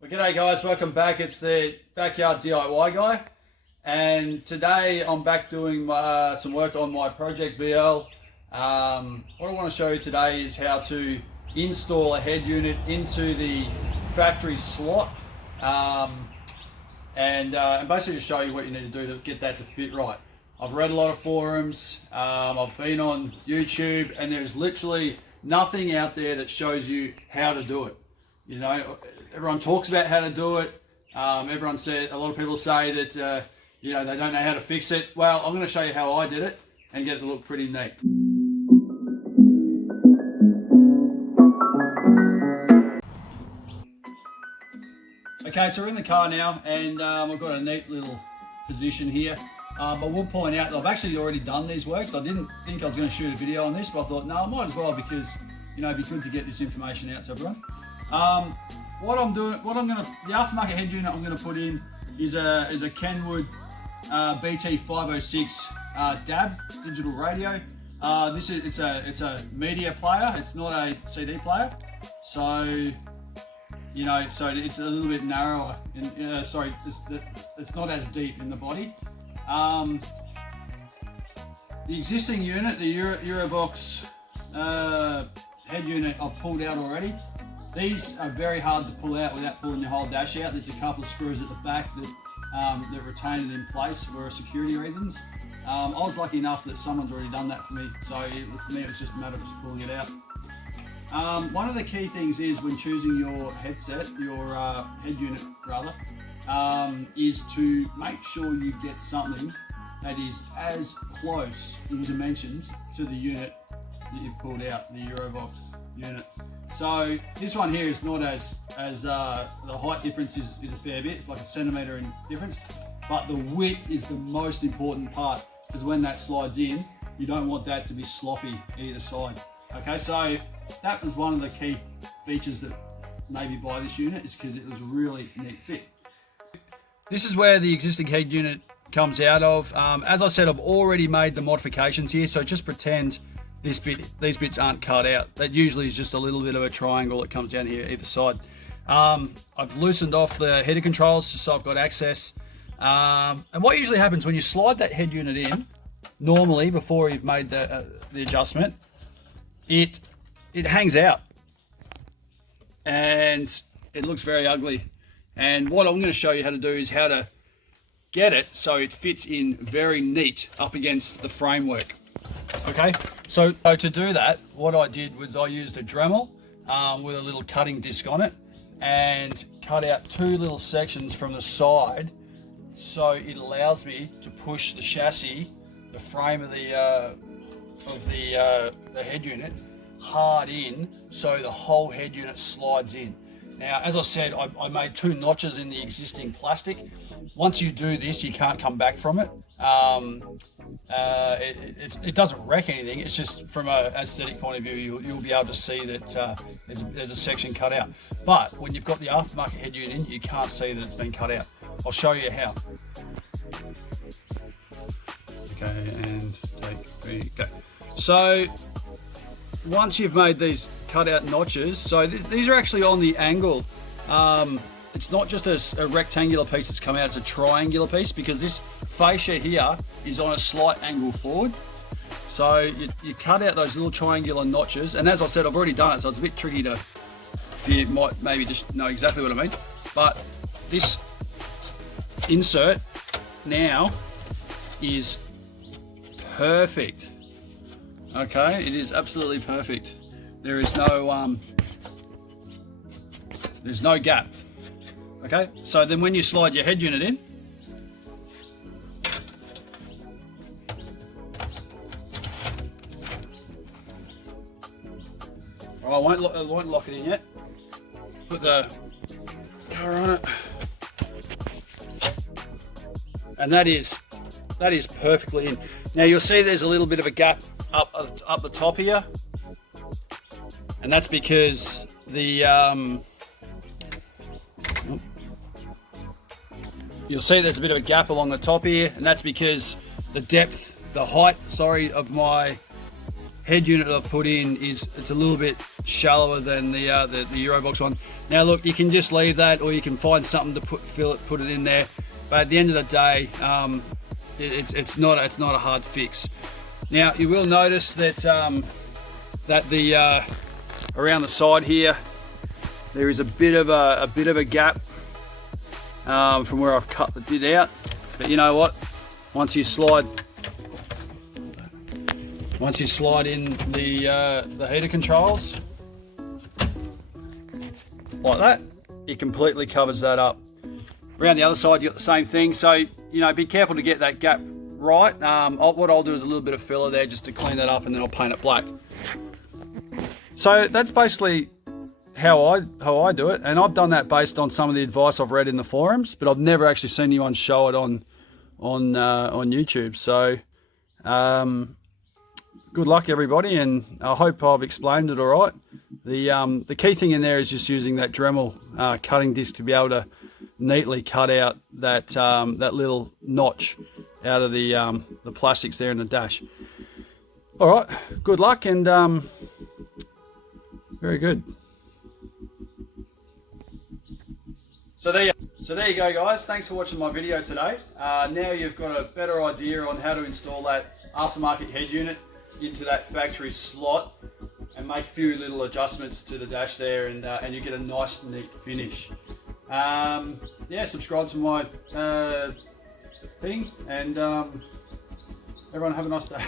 Well, g'day guys, welcome back. It's the Backyard DIY guy, and today I'm back doing some work on my project VL. What I want to show you today is how to install a head unit into the factory slot, and basically to show you what you need to do to get that to fit right. I've read a lot of forums, I've been on YouTube, and there's literally nothing out there that shows you how to do it. You know, everyone talks about how to do it. A lot of people say that, they don't know how to fix it. Well, I'm going to show you how I did it and get it to look pretty neat. Okay, so we're in the car now, and we've got a neat little position here. I will point out that I've actually already done these works. I didn't think I was going to shoot a video on this, but I thought, no, I might as well, because, it'd be good to get this information out to everyone. The aftermarket head unit I'm going to put in is a Kenwood BT506 DAB digital radio. It's a media player. It's not a CD player, so it's a little bit narrower. It's not as deep in the body. The existing unit, the Eurobox head unit, I've pulled out already. These are very hard to pull out without pulling your whole dash out. There's a couple of screws at the back that retain it in place for security reasons. I was lucky enough that someone's already done that for me, so for me it was just a matter of just pulling it out. One of the key things is when choosing your headset, your head unit rather, is to make sure you get something that is as close in dimensions to the unit that you've pulled out, the Eurobox unit. So this one here is not as the height difference is a fair bit. It's like a centimetre in difference, but the width is the most important part, because when that slides in, you don't want that to be sloppy either side. Okay, so that was one of the key features that made me buy this unit, is because it was a really neat fit. This is where the existing head unit comes out of. As I said, I've already made the modifications here, so just pretend these bits aren't cut out. That usually is just a little bit of a triangle that comes down here either side. I've loosened off the header controls just so I've got access. And what usually happens when you slide that head unit in, normally before you've made the adjustment, it hangs out and it looks very ugly. And what I'm going to show you how to do is how to get it so it fits in very neat up against the framework. Okay, so to do that, what I did was I used a Dremel with a little cutting disc on it, and cut out two little sections from the side, so it allows me to push the chassis, the frame of the head unit, hard in, so the whole head unit slides in. Now, as I said, I made two notches in the existing plastic. Once you do this, you can't come back from it. It doesn't wreck anything. It's just from an aesthetic point of view, you'll be able to see that there's a section cut out. But when you've got the aftermarket head unit in, you can't see that it's been cut out. I'll show you how. Okay, and take 3, go. So once you've made these cut out notches, so these are actually on the angle. It's not just a rectangular piece that's come out, it's a triangular piece, because this fascia here is on a slight angle forward. So you cut out those little triangular notches, and as I said, I've already done it, so it's a bit tricky to, if you might maybe just know exactly what I mean. But this insert now is perfect. Okay, it is absolutely perfect. There is no there's no gap. Okay, so then when you slide your head unit in, I won't lock it in yet. Put the cover on it, and that is perfectly in. Now you'll see there's a little bit of a gap up the top here, and that's because you'll see there's a bit of a gap along the top here, and that's because the height of my head unit that I've put in it's a little bit shallower than the Eurobox one. Now look, you can just leave that, or you can find something to put it in there. But at the end of the day, it's not a hard fix. Now you will notice that the around the side here there is a bit of a gap from where I've cut the bit out. But you know what? Once you slide in the heater controls like that, it completely covers that up. Around the other side, you got the same thing. So you know, be careful to get that gap right. What I'll do is a little bit of filler there just to clean that up, and then I'll paint it black. So that's basically how I do it, and I've done that based on some of the advice I've read in the forums, but I've never actually seen anyone show it on YouTube. So good luck everybody, and I hope I've explained it all right. The key thing in there is just using that Dremel cutting disc to be able to neatly cut out that little notch out of the plastics there in the dash. All right, good luck, and very good. So there you go, guys. Thanks for watching my video today. Now you've got a better idea on how to install that aftermarket head unit into that factory slot and make a few little adjustments to the dash there, and you get a nice neat finish. Yeah, subscribe to my thing, and everyone have a nice day.